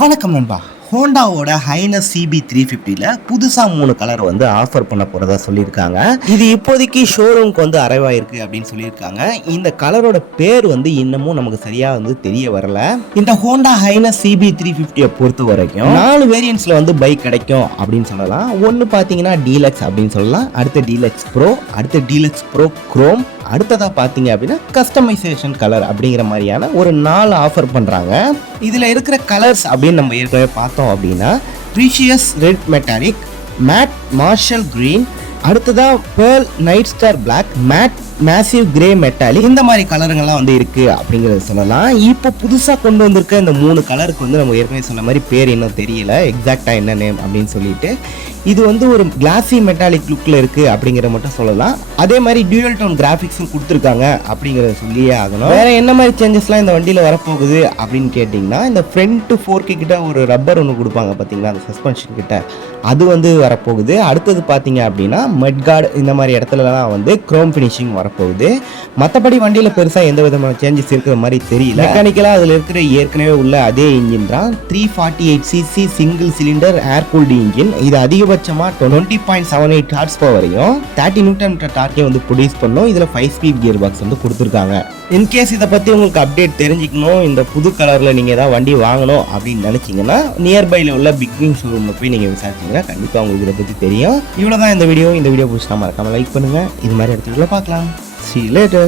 வணக்கம் நண்பா. ஹோண்டாவோட ஹைனஸ் CB350ல புதுசாக 3 கலர் வந்து ஆஃபர் பண்ண போகிறதா சொல்லியிருக்காங்க. இது இப்போதைக்கு ஷோரூம்க்கு வந்து அரைவாயிருக்கு அப்படின்னு சொல்லியிருக்காங்க. இந்த கலரோட பேர் வந்து இன்னமும் நமக்கு சரியாக வந்து தெரிய வரல. இந்த ஹோண்டா ஹைனஸ் CB350 பொறுத்த வரைக்கும் 4 வேரியன்ட்ஸில் வந்து பைக் கிடைக்கும் அப்படின்னு சொல்லலாம். ஒன்று பார்த்தீங்கன்னா டீலக்ஸ் அப்படின்னு சொல்லலாம், அடுத்து டீலக்ஸ் ப்ரோ, அடுத்து டீலக்ஸ் ப்ரோ குரோம், அடுத்ததாக பார்த்தீங்க அப்படின்னா கஸ்டமைசேஷன் கலர் அப்படிங்கிற மாதிரியான ஒரு 4 ஆஃபர் பண்ணுறாங்க. இதில் இருக்கிற கலர்ஸ் அப்படின்னு நம்ம ஏற்கனவே பார்த்தோம் அப்படின்னா precious red metallic, matte marshal green, அடுத்ததாக pearl night star black, matte massive grey metallic, இந்த மாதிரி கலருங்கள்லாம் வந்து இருக்குது அப்படிங்கிறத சொல்லலாம். இப்போ புதுசாக கொண்டு வந்திருக்க இந்த 3 கலருக்கு வந்து நம்ம ஏற்கனவே சொன்ன மாதிரி பேர் இன்னும் தெரியல, எக்ஸாக்டாக என்ன நேம் அப்படின்னு சொல்லிட்டு. இது வந்து ஒரு கிளாசி மெட்டாலிக் லுக்கில் இருக்குது அப்படிங்கிற மட்டும் சொல்லலாம். அதே மாதிரி டியூயல் டோன் கிராஃபிக்ஸும் கொடுத்துருக்காங்க அப்படிங்கிறத சொல்லியே ஆகணும். வேறு என்ன மாதிரி சேஞ்சஸ்லாம் இந்த வண்டியில் வரப்போகுது அப்படின்னு கேட்டிங்கன்னா, இந்த ஃப்ரண்ட் ஃபோர்க்கு கிட்ட ஒரு ரப்பர் ஒன்று கொடுப்பாங்க பார்த்தீங்களா, அந்த சஸ்பென்ஷன் கிட்ட, அது வந்து வரப்போகுது. அடுத்தது பார்த்தீங்க அப்படின்னா மெட்கார்டு இந்த மாதிரி இடத்துலலாம் வந்து குரோம் ஃபினிஷிங் வரப்போகுது. மற்றபடி வண்டியில் பெருசாக எந்த விதமான சேஞ்சஸ் இருக்கிற மாதிரி தெரியல. மெக்கானிக்கலாக அதில் இருக்கிற ஏற்கனவே உள்ள அதே இன்ஜின் தான், 348cc சிங்கிள் சிலிண்டர் ஏர் கூல்டு இன்ஜின். இது அதிகபட்சமாக 20.78 ஹார்ஸ் பவர் வரையும் 30 நியூட்டன் மீட்டர் டார்க்கே வந்து ப்ரொடியூஸ் பண்ணும். இதில் 5 ஸ்பீட் கியர் பாக்ஸ் வந்து கொடுத்துருக்காங்க. இன்கேஸ் இதை பற்றி உங்களுக்கு அப்டேட் தெரிஞ்சுக்கணும், இந்த புது கலரில் நீங்கள் ஏதாவது வண்டி வாங்கணும் அப்படின்னு நினச்சிங்கன்னா நியர்பையில் உள்ள பிக்விங் ஷோரூமில் போய் நீங்கள் விசாரிச்சிங்கன்னா கண்டிப்பாக உங்களுக்கு இதை பற்றி தெரியும். இவ்வளோ தான் இந்த வீடியோ பிடிச்சா மறக்காமல் லைக் பண்ணுங்கள். இது மாதிரி இடத்துல பார்க்கலாம். See you later.